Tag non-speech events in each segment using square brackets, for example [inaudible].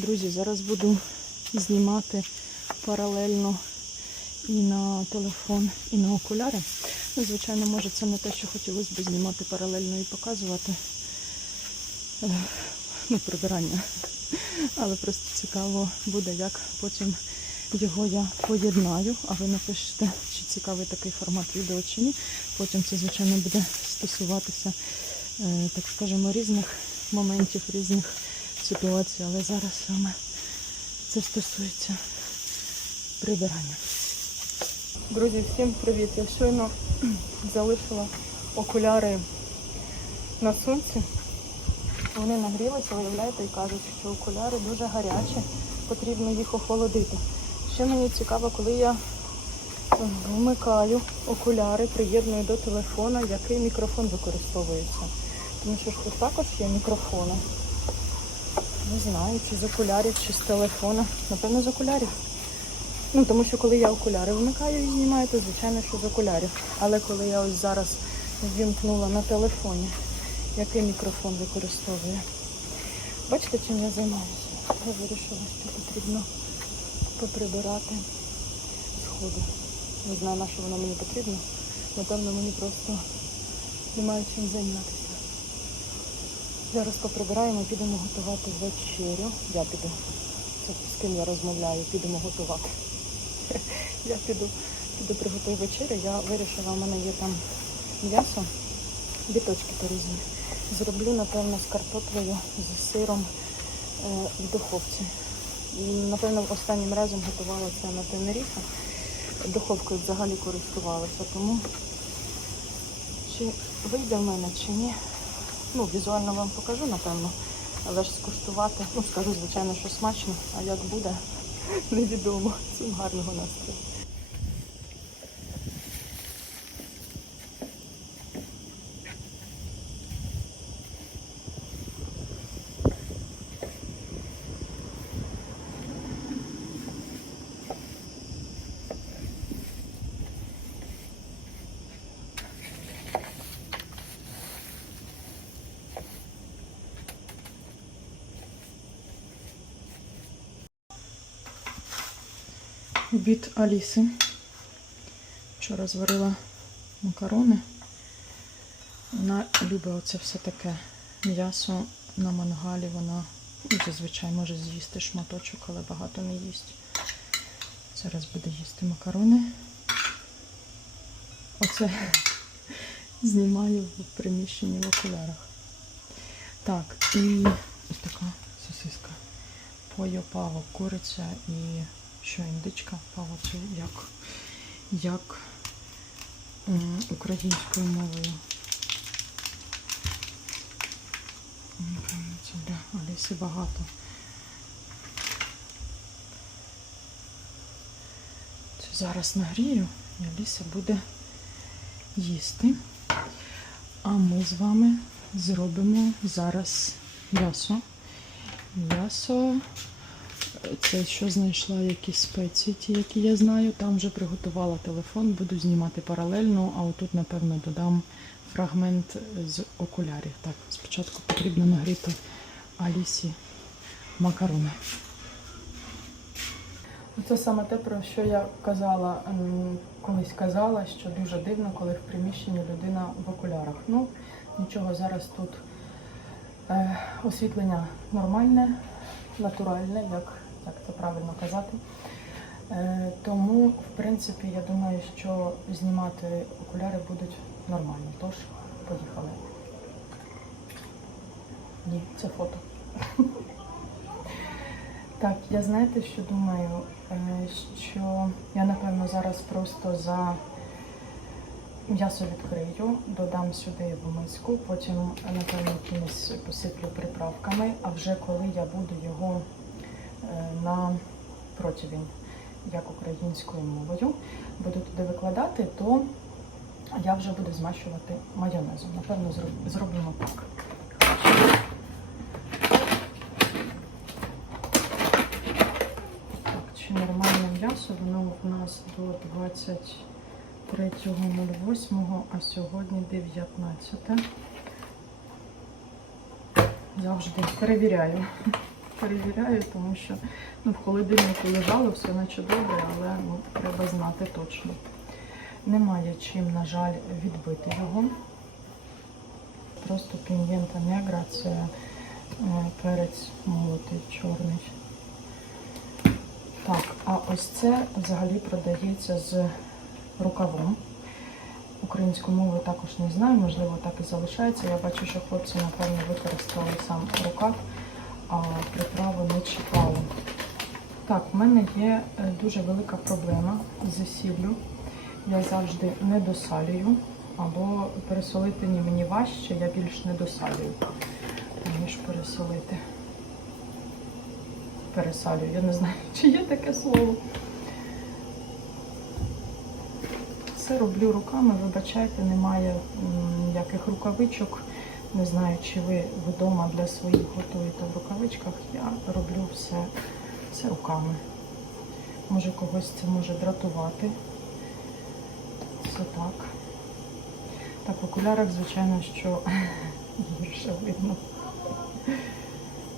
Друзі, зараз буду знімати паралельно і на телефон, і на окуляри. Ну, звичайно, може, це не те, що хотілося б знімати паралельно і показувати е, ну, прибирання. Але просто цікаво буде, як потім його я поєднаю, а ви напишете, чи цікавий такий формат відео чи ні. Потім це, звичайно, буде стосуватися, е, так скажемо, різних моментів, різних ситуацій, але зараз саме це стосується прибирання. Друзі, всім привіт! Я щойно залишила окуляри на сонці. Вони нагрілися, виявляєте, і кажуть, що окуляри дуже гарячі, потрібно їх охолодити. Ще мені цікаво, коли я вмикаю окуляри, приєдную до телефона, який мікрофон використовується. Тому що ж тут також є мікрофони. Не знаю, чи з окулярів, чи з телефона. Напевно, з окулярів. Ну, тому що коли я окуляри вмикаю і знімаю, то звичайно, що з окулярів. Але коли я ось зараз ввімкнула на телефоні, який мікрофон використовує. Бачите, чим я займаюся? Я вирішила, що потрібно поприбирати сходи. Не знаю, на що воно мені потрібно. Напевно, мені просто немає чим зайнятися. Зараз поприбираємо, підемо готувати вечерю. Я піду. Це з ким я розмовляю, підемо готувати. [laughs] Я піду, піду приготую вечерю. Я вирішила, в мене є там м'ясо, біточки порізні. Зроблю, напевно, з картоплею, з сиром е, в духовці. Напевно, останнім разом готувала це на Тенеріфе. Духовкою взагалі користувалася, тому чи вийде в мене, чи ні. Ну, візуально вам покажу, напевно. Але ж скуштувати, ну скажу, звичайно, що смачно, а як буде, [laughs] невідомо. Всім гарного настрою. Від Аліси. Вчора зварила макарони. Вона любить оце все таке м'ясо на мангалі. Вона ну, зазвичай може з'їсти шматочок, але багато не їсть. Зараз буде їсти макарони. Оце [laughs] знімаю в приміщенні в окулярах. Так, і ось така сосиска. Пойо паво, куриця і що індичка це як, як українською мовою. Це для Аліси багато. Це зараз нагрію і Аліса буде їсти. А ми з вами зробимо зараз м'ясо. М'ясо. Це що знайшла якісь спеції, ті, які я знаю. Там вже приготувала телефон, буду знімати паралельно, а отут, напевно, додам фрагмент з окулярів. Так, спочатку потрібно нагріти Алісі макарони. Це саме те, про що я казала, ем, колись казала, що дуже дивно, коли в приміщенні людина в окулярах. Ну, нічого, зараз тут е, освітлення нормальне, натуральне, як, як це правильно казати. Е, тому, в принципі, я думаю, що знімати окуляри будуть нормально. Тож, поїхали. Ні, це фото. Так, я знаєте, що думаю, Е, що я напевно зараз просто за м'ясо відкрию, додам сюди в миску, потім напевно кимось посиплю приправками, а вже коли я буду його на противень, як українською мовою, буду туди викладати, то я вже буду змащувати майонезом. Напевно, зроб- зробимо так. Так, чи нормальне м'ясо, воно в нас до 23.08, а сьогодні 19. Завжди перевіряю. Перевіряю, тому що ну, в холодильнику лежало все наче добре, але ну, треба знати точно. Немає чим, на жаль, відбити його. Просто пін'єнта негра це е, перець молотий чорний. Так, а ось це взагалі продається з рукавом. Українську мову також не знаю, можливо, так і залишається. Я бачу, що хлопці, напевно, використали сам рукав, а приправу не чіпали. Так, в мене є е, дуже велика проблема з сіллю. Я завжди не досалюю, або пересолити мені важче, я більш не досалюю, ніж пересолити. Пересалюю, я не знаю, [laughs] чи є таке слово. Все роблю руками, вибачайте, немає ніяких рукавичок. Не знаю, чи ви вдома для своїх готуєте в рукавичках. Я роблю все, все руками. Може когось це може дратувати. Все так. Так, в окулярах, звичайно, що [laughs] гірше видно.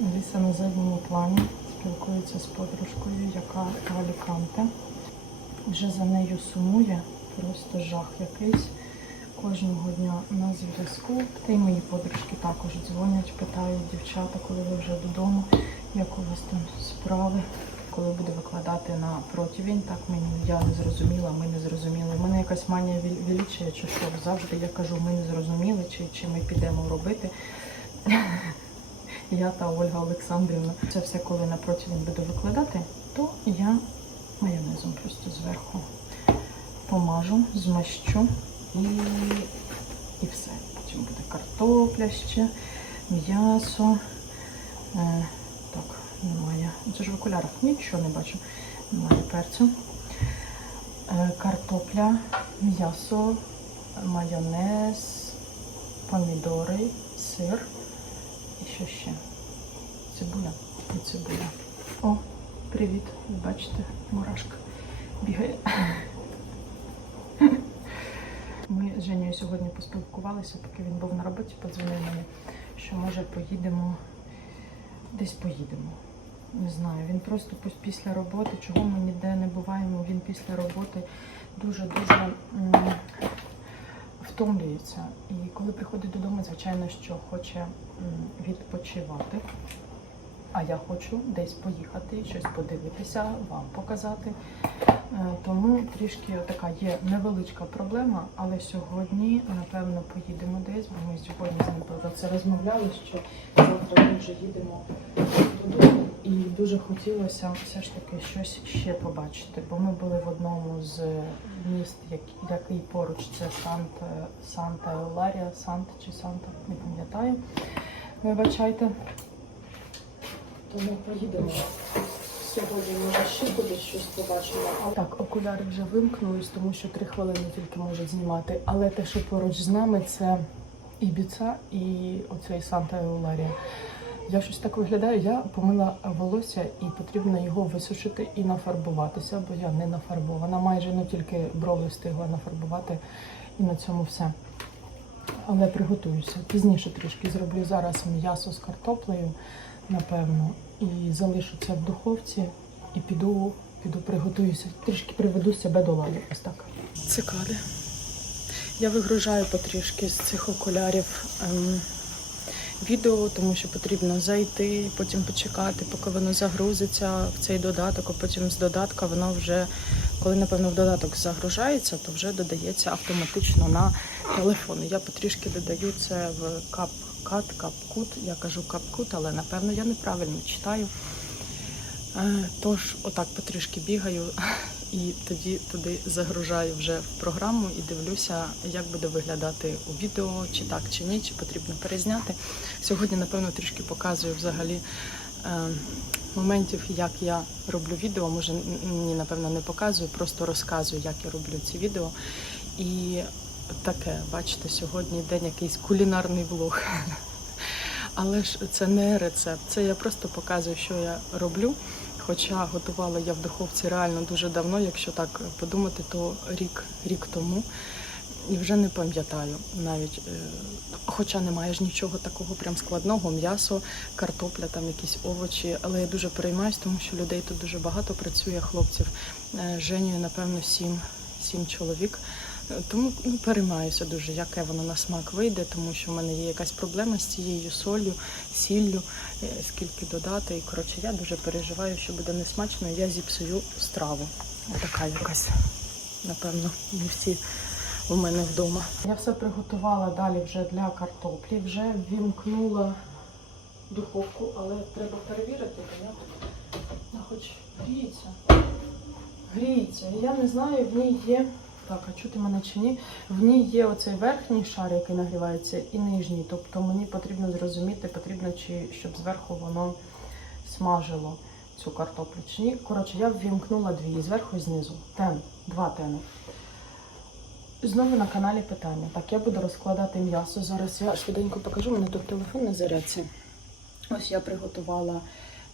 Ліса на задньому плані спілкується з подружкою, яка в. Вже за нею сумує, просто жах якийсь. Кожного дня на зв'язку. Та й мої подружки також дзвонять, питають дівчата, коли ви вже додому, як у вас там справи, коли буде викладати на противень. Так мені я не зрозуміла, ми не зрозуміли. У мене якась манія величия, чи що завжди я кажу, ми не зрозуміли, чи, чи ми підемо робити. Я та Ольга Олександрівна. Це все, коли на противень буду викладати, то я майонезом просто зверху помажу, змащу і, і все. Потім буде картопля ще, м'ясо. Е, так, немає. Це ж в окулярах нічого не бачу. Немає перцю. Е, картопля, м'ясо, майонез, помідори, сир. І що ще? Цибуля і цибуля. О, привіт! Бачите, мурашка бігає. Ми з Женєю сьогодні поспілкувалися, поки він був на роботі, подзвонив мені, що може поїдемо, десь поїдемо. Не знаю, він просто після роботи, чого ми ніде не буваємо, він після роботи дуже-дуже втомлюється. І коли приходить додому, звичайно, що хоче відпочивати. А я хочу десь поїхати, щось подивитися, вам показати. Е, Тому трішки така є невеличка проблема, але сьогодні, напевно, поїдемо десь, бо ми сьогодні з ним про це розмовляли, що завтра ми вже їдемо додому. І дуже хотілося все ж таки щось ще побачити, бо ми були в одному з міст, який поруч це Сант, Санта Еуларія, Сант чи Санта, не пам'ятаю. Вибачайте. Тому поїдемо. Сьогодні може ще буде щось побачимо. Так, окуляри вже вимкнулись, тому що три хвилини тільки можуть знімати. Але те, що поруч з нами, це Ібіца і оцей Санта Еуларія. Я щось так виглядаю. Я помила волосся і потрібно його висушити і нафарбуватися, бо я не нафарбована. Майже не тільки брови встигла нафарбувати, і на цьому все. Але приготуюся. Пізніше трішки зроблю зараз м'ясо з картоплею, напевно, і залишу це в духовці і піду, піду приготуюся. Трішки приведу себе до ладу. Ось так. Цикади. Я вигружаю потрішки з цих окулярів ем, відео, тому що потрібно зайти, потім почекати, поки воно загрузиться в цей додаток, а потім з додатка воно вже, коли напевно в додаток загружається, то вже додається автоматично на телефон. Я потрішки додаю це в CapCut, CapCut. Я кажу CapCut, але напевно я неправильно читаю. Е, Тож, отак потрішки бігаю [laughs] і тоді туди загружаю вже в програму і дивлюся, як буде виглядати у відео, чи так, чи ні, чи потрібно перезняти. Сьогодні, напевно, трішки показую взагалі е, моментів, як я роблю відео. Може, ні, напевно, не показую, просто розказую, як я роблю ці відео. І таке, бачите, сьогодні день якийсь кулінарний влог. Але ж це не рецепт, це я просто показую, що я роблю. Хоча готувала я в духовці реально дуже давно, якщо так подумати, то рік, рік тому. і вже не пам'ятаю навіть. е, Хоча немає ж нічого такого прям складного, м'ясо, картопля, там якісь овочі. Але я дуже переймаюсь, тому що людей тут дуже багато працює, хлопців. Е, Женію, напевно, сім, сім чоловік. Тому ну, переймаюся дуже, яке воно на смак вийде, тому що в мене є якась проблема з цією солью, сіллю, е, скільки додати. І коротше, я дуже переживаю, що буде несмачно, і я зіпсую страву. Така якась, напевно, не всі у мене вдома. Я все приготувала далі вже для картоплі, вже вімкнула духовку, але треба перевірити, бо вона хоч гріється. Гріється. І я не знаю, в ній є. Так, а чути мене чи ні? В ній є оцей верхній шар, який нагрівається, і нижній. Тобто мені потрібно зрозуміти, потрібно, чи щоб зверху воно смажило цю картоплю чи ні. Коротше, я ввімкнула дві зверху і знизу. Тен, два тени. Знову на каналі питання. Так, я буду розкладати м'ясо. Зараз я швиденько покажу, мене тут телефон на зарядці. Ось я приготувала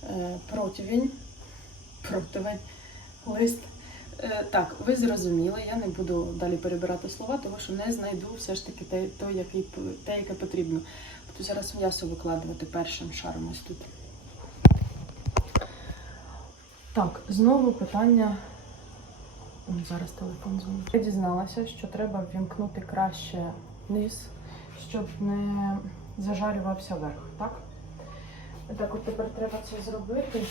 е, противень, противень, лист. Е, так, ви зрозуміли, я не буду далі перебирати слова, тому що не знайду все ж таки те, той, який, те яке потрібно. Буду зараз м'ясо викладувати першим шаром ось тут. Так, знову питання. Зараз телефон дзвонить. Я дізналася, що треба ввімкнути краще низ, щоб не зажарювався верх, так? Так, от тепер треба це зробити.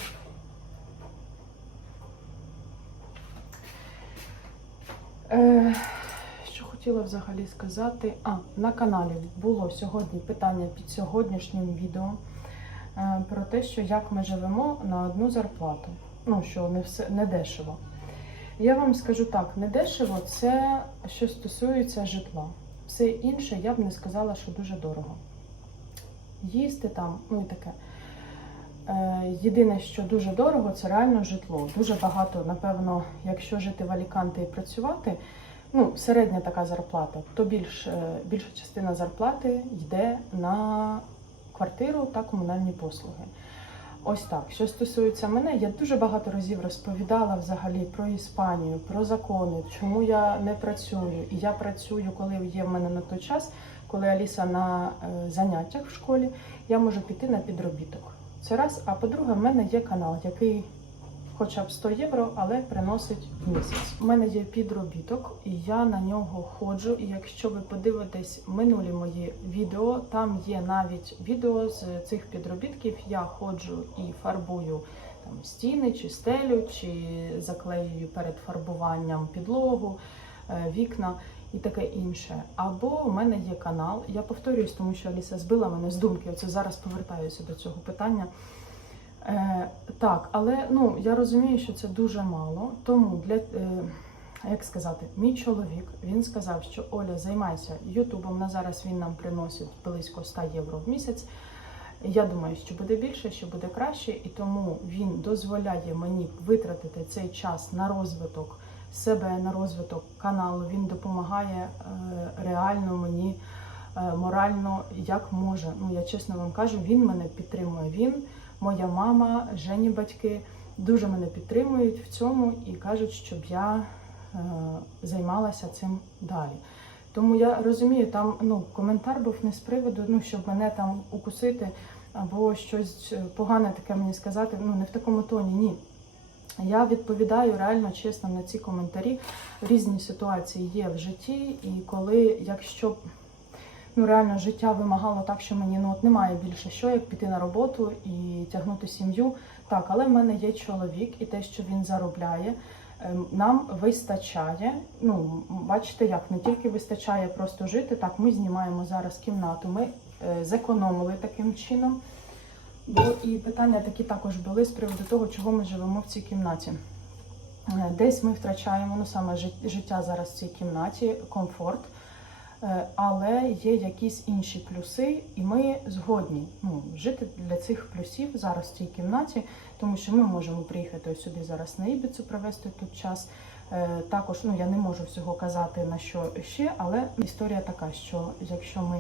Е, що хотіла взагалі сказати? А, на каналі було сьогодні питання під сьогоднішнім відео е, про те, що як ми живемо на одну зарплату. Ну, що не все не дешево. Я вам скажу так, не дешево це що стосується житла. Все інше я б не сказала, що дуже дорого. Їсти там, ну і таке. Е, Єдине, що дуже дорого, це реально житло. Дуже багато, напевно, якщо жити в Аліканте і працювати, ну, середня така зарплата, то більш, е, більша частина зарплати йде на квартиру та комунальні послуги. Ось так. Що стосується мене, я дуже багато разів розповідала взагалі про Іспанію, про закони, чому я не працюю. І я працюю, коли є в мене на той час, коли Аліса на е, заняттях в школі, я можу піти на підробіток. Це раз. А по-друге, в мене є канал, який хоча б 100 євро, але приносить в місяць. У мене є підробіток, і я на нього ходжу. І якщо ви подивитесь минулі мої відео, там є навіть відео з цих підробітків. Я ходжу і фарбую там стіни, чи стелю, чи заклеюю перед фарбуванням підлогу, е, вікна і таке інше. Або у мене є канал. Я повторююсь, тому що Аліса збила мене з думки. Оце зараз повертаюся до цього питання. Е, так, але ну я розумію, що це дуже мало. Тому для е, як сказати, мій чоловік він сказав, що Оля, займайся Ютубом. На зараз він нам приносить близько 100 євро в місяць. Я думаю, що буде більше, що буде краще, і тому він дозволяє мені витратити цей час на розвиток себе, на розвиток каналу. Він допомагає е, реально мені е, морально як може. Ну я чесно вам кажу, він мене підтримує. Він моя мама, Жені батьки дуже мене підтримують в цьому і кажуть, щоб я е, займалася цим далі. Тому я розумію, там ну, коментар був не з приводу, ну, щоб мене там укусити або щось погане таке мені сказати. Ну, не в такому тоні, ні. Я відповідаю реально чесно на ці коментарі. Різні ситуації є в житті, і коли, якщо ну реально життя вимагало так, що мені ну от немає більше що, як піти на роботу і тягнути сім'ю. Так, але в мене є чоловік, і те, що він заробляє, ем, нам вистачає. Ну, бачите, як не тільки вистачає просто жити. Так, ми знімаємо зараз кімнату. Ми е, зекономили таким чином. Бо і питання такі також були з приводу того, чого ми живемо в цій кімнаті. Е, Десь ми втрачаємо ну саме життя зараз в цій кімнаті, комфорт. Е, Але є якісь інші плюси, і ми згодні ну, жити для цих плюсів зараз в цій кімнаті, тому що ми можемо приїхати ось сюди зараз на Ібіцу, провести тут час. Е, Також ну я не можу всього казати на що ще, але історія така, що якщо ми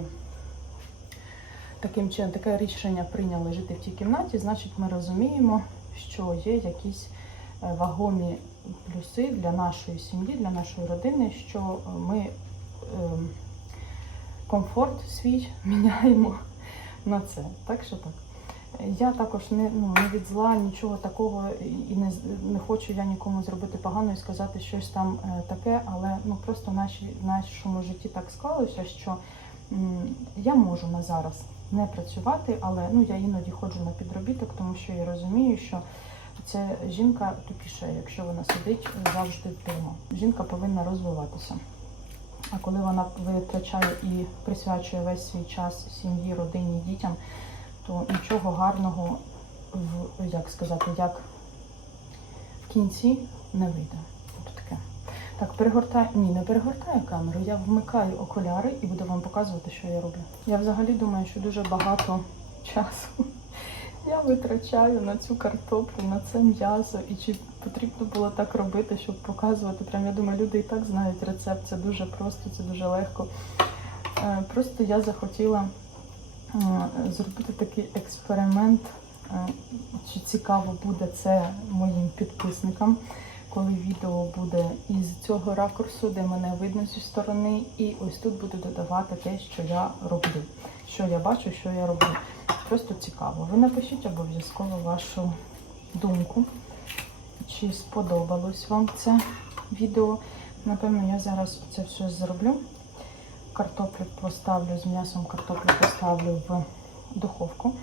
таким чином таке рішення прийняли жити в тій кімнаті, значить ми розуміємо, що є якісь е, вагомі плюси для нашої сім'ї, для нашої родини, що е, ми ем, комфорт свій [laughs] міняємо на це. Так що так. Я також не, ну, не від зла, нічого такого і не, не хочу я нікому зробити погано і сказати щось там е, таке, але ну просто в нашому житті так склалося, що м, я можу на зараз не працювати, але ну, я іноді ходжу на підробіток, тому що я розумію, що ця жінка тупіше, якщо вона сидить завжди вдома. Жінка повинна розвиватися. А коли вона витрачає і присвячує весь свій час сім'ї, родині, дітям, то нічого гарного в як сказати, як в кінці не вийде. Так, перегортаю. Ні, не перегортаю камеру. Я вмикаю окуляри і буду вам показувати, що я роблю. Я взагалі думаю, що дуже багато часу [laughs] я витрачаю на цю картоплю, на це м'ясо. І чи потрібно було так робити, щоб показувати? Прям я думаю, люди і так знають рецепт. Це дуже просто, це дуже легко. Е, Просто я захотіла зробити такий експеримент. Е, Чи цікаво буде це моїм підписникам, коли відео буде із цього ракурсу, де мене видно зі сторони, і ось тут буду додавати те, що я роблю, що я бачу, що я роблю. Просто цікаво. Ви напишіть обов'язково вашу думку, чи сподобалось вам це відео. Напевно, я зараз це все зроблю. Картоплю поставлю з м'ясом, картоплю поставлю в духовку.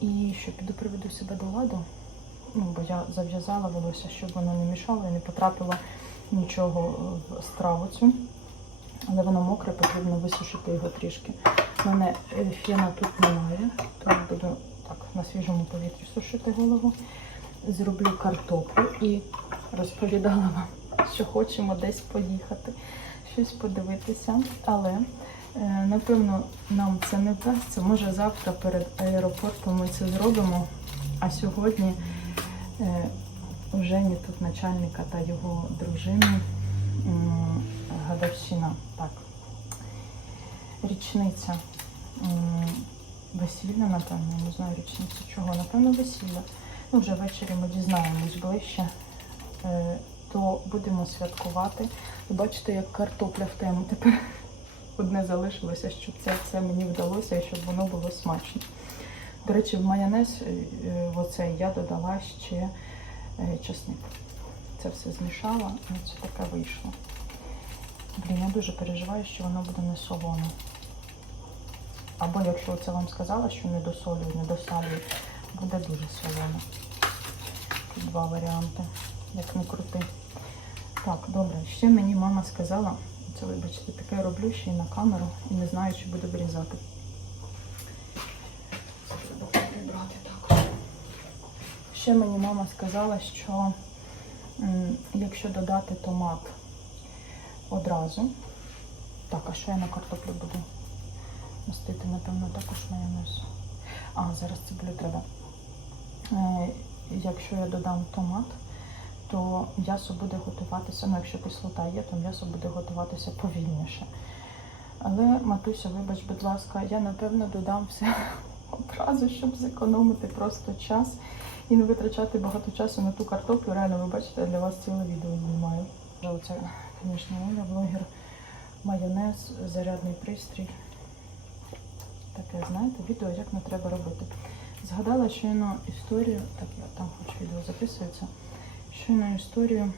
І що піду приведу себе до ладу. Ну, бо я зав'язала волосся, щоб воно не мішало і не потрапило нічого в страву цю. Але воно мокре, потрібно висушити його трішки. У мене е, фена тут немає, тому буду так на свіжому повітрі сушити голову. Зроблю картоплю і розповідала вам, що хочемо десь поїхати, щось подивитися. Але е, напевно нам це не вдасться. Може завтра перед аеропортом ми це зробимо. А сьогодні у Жені тут начальника та його дружини гадовщина. Так. Річниця весілля, напевно, не знаю річницю чого, напевно, весілля. Ну, вже ввечері ми дізнаємось ближче, е, то будемо святкувати. Бачите, як картопля в тему. Тепер [laughs] одне залишилося, щоб це, це мені вдалося і щоб воно було смачно. До речі, в майонез е, е, в оцей я додала ще е, чесник. Це все змішала, і це таке вийшло. Блін, я дуже переживаю, що воно буде не солоне. Або якщо це вам сказала, що не досолюю, не досалюю, буде дуже солоне. Тут два варіанти, як не крути. Так, добре. Ще мені мама сказала, це вибачте, таке роблю ще й на камеру і не знаю, чи буду вирізати. Це треба прибрати також. Ще мені мама сказала, що якщо додати томат одразу. Так, а що я на картоплю буду мастити, напевно, також майонез. А, зараз цибулю треба. Е, якщо я додам томат, то м'ясо буде готуватися, ну якщо кислота є, то м'ясо буде готуватися повільніше. Але, матуся, вибач, будь ласка, я напевно додам все [laughs] одразу, щоб зекономити просто час і не витрачати багато часу на ту картоплю. Реально, ви бачите, я для вас ціле відео знімаю. Оце, звісно, Оля, блогер, майонез, зарядний пристрій. Таке, знаєте, відео, як не треба робити. Згадала щойно історію, так я там хоч відео записується. Щойно історію,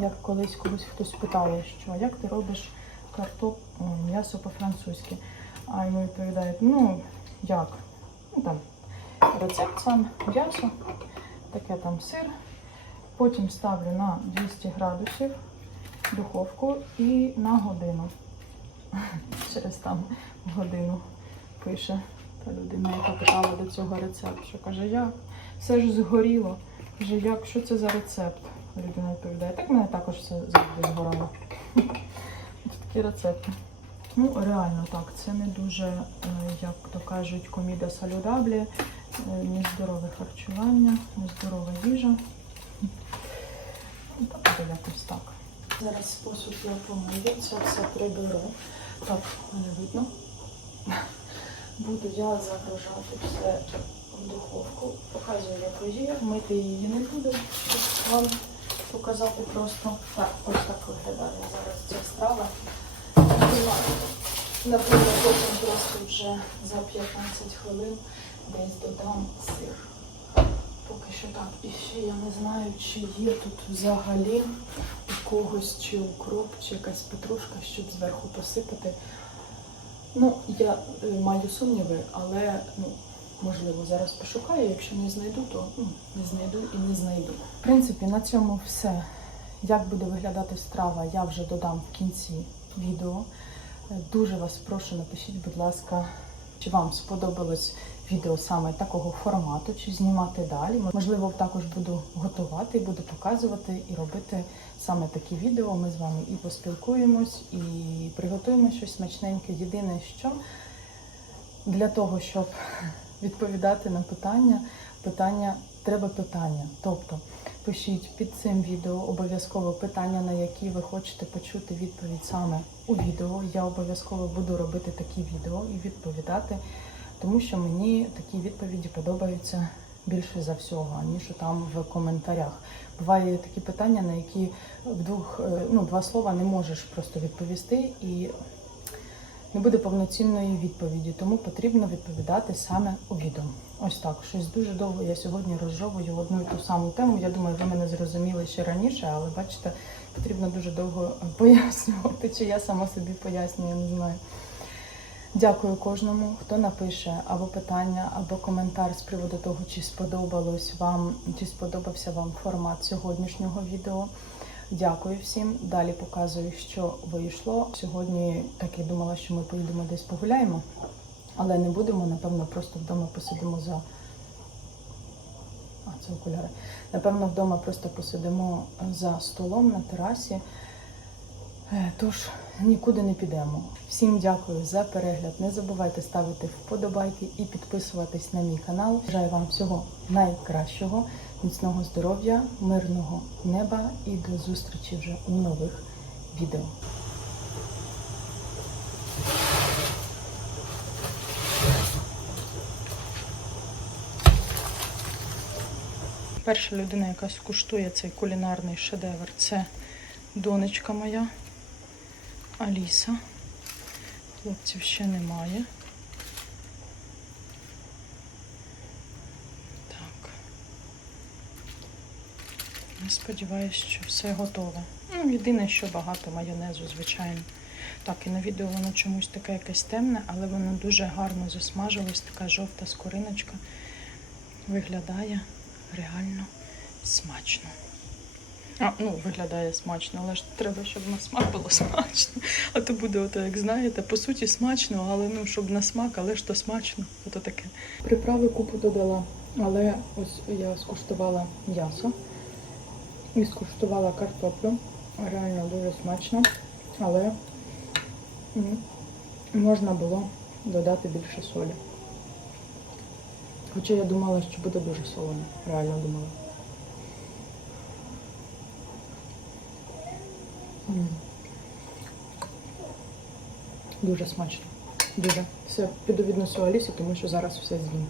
як колись колись хтось питає, що як ти робиш картоп, м'ясо по-французьки. А йому відповідають, ну як? Ну там рецепт сам, м'ясо, таке там сир. Потім ставлю на 200 градусів духовку і на годину. [laughs] Через там годину пише та людина, яка питала до цього рецепт, що каже, як? Все ж згоріло. Каже, як, що це за рецепт? Людина відповідає, так мене також все завжди згорало. [laughs] Такі рецепти. Ну, реально так, це не дуже, е, як то кажуть, коміда салюдаблі, нездорове харчування, нездорова їжа. Ну, так якось так. Зараз посуд я помию, це все приберу. Так, мене видно. Буду я загружати все в духовку. Показую, як є. Мити її не буду, вам показати просто. Так, ось так виглядає зараз ця страва. Напевно, потім просто вже за 15 хвилин десь додам сир. Поки що так. І ще я не знаю, чи є тут взагалі у когось чи укроп, чи якась петрушка, щоб зверху посипати. Ну, я е, маю сумніви, але ну, можливо зараз пошукаю. Якщо не знайду, то ну, не знайду і не знайду. В принципі, на цьому все. Як буде виглядати страва, я вже додам в кінці відео. Е, Дуже вас прошу, напишіть, будь ласка, чи вам сподобалось відео саме такого формату, чи знімати далі. Можливо, також буду готувати, буду показувати і робити саме такі відео. Ми з вами і поспілкуємось, і приготуємо щось смачненьке. Єдине, що для того, щоб відповідати на питання, питання треба питання. Тобто пишіть під цим відео обов'язково питання, на які ви хочете почути відповідь саме у відео. Я обов'язково буду робити такі відео і відповідати, тому що мені такі відповіді подобаються більше за всього, ніж там в коментарях. Буває такі питання, на які в двох е, ну, два слова не можеш просто відповісти і не буде повноцінної відповіді, тому потрібно відповідати саме у відео. Ось так. Щось дуже довго я сьогодні розжовую одну і ту саму тему. Я думаю, ви мене зрозуміли ще раніше, але бачите, потрібно дуже довго [laughs] пояснювати, чи я сама собі пояснюю, не знаю. Дякую кожному, хто напише або питання, або коментар з приводу того, чи сподобалось вам, чи сподобався вам формат сьогоднішнього відео. Дякую всім. Далі показую, що вийшло. Сьогодні так я думала, що ми поїдемо десь погуляємо, але не будемо. Напевно, просто вдома посидимо за. А, це окуляри. Напевно, вдома просто посидимо за столом на терасі. Е, Тож нікуди не підемо. Всім дякую за перегляд. Не забувайте ставити вподобайки і підписуватись на мій канал. Бажаю вам всього найкращого, міцного здоров'я, мирного неба і до зустрічі вже у нових відео. Перша людина, яка скуштує цей кулінарний шедевр, це донечка моя. Аліса. Хлопців ще немає. Так. Я сподіваюся, що все готове. Ну, єдине, що багато майонезу, звичайно. Так, і на відео воно чомусь таке якесь темне, але воно дуже гарно засмажилось, така жовта скориночка. Виглядає реально смачно. А, ну, виглядає смачно, але ж треба, щоб на смак було смачно. А то буде, ото, як знаєте, по суті смачно, але ну, щоб на смак, але ж то смачно. Ото таке. Приправи купу додала, але ось я скуштувала м'ясо і скуштувала картоплю. Реально дуже смачно, але можна було додати більше солі. Хоча я думала, що буде дуже солоно. Реально думала. Дуже смачно. Дуже. Все, піду віднесу Алісі, тому що зараз все з'їм.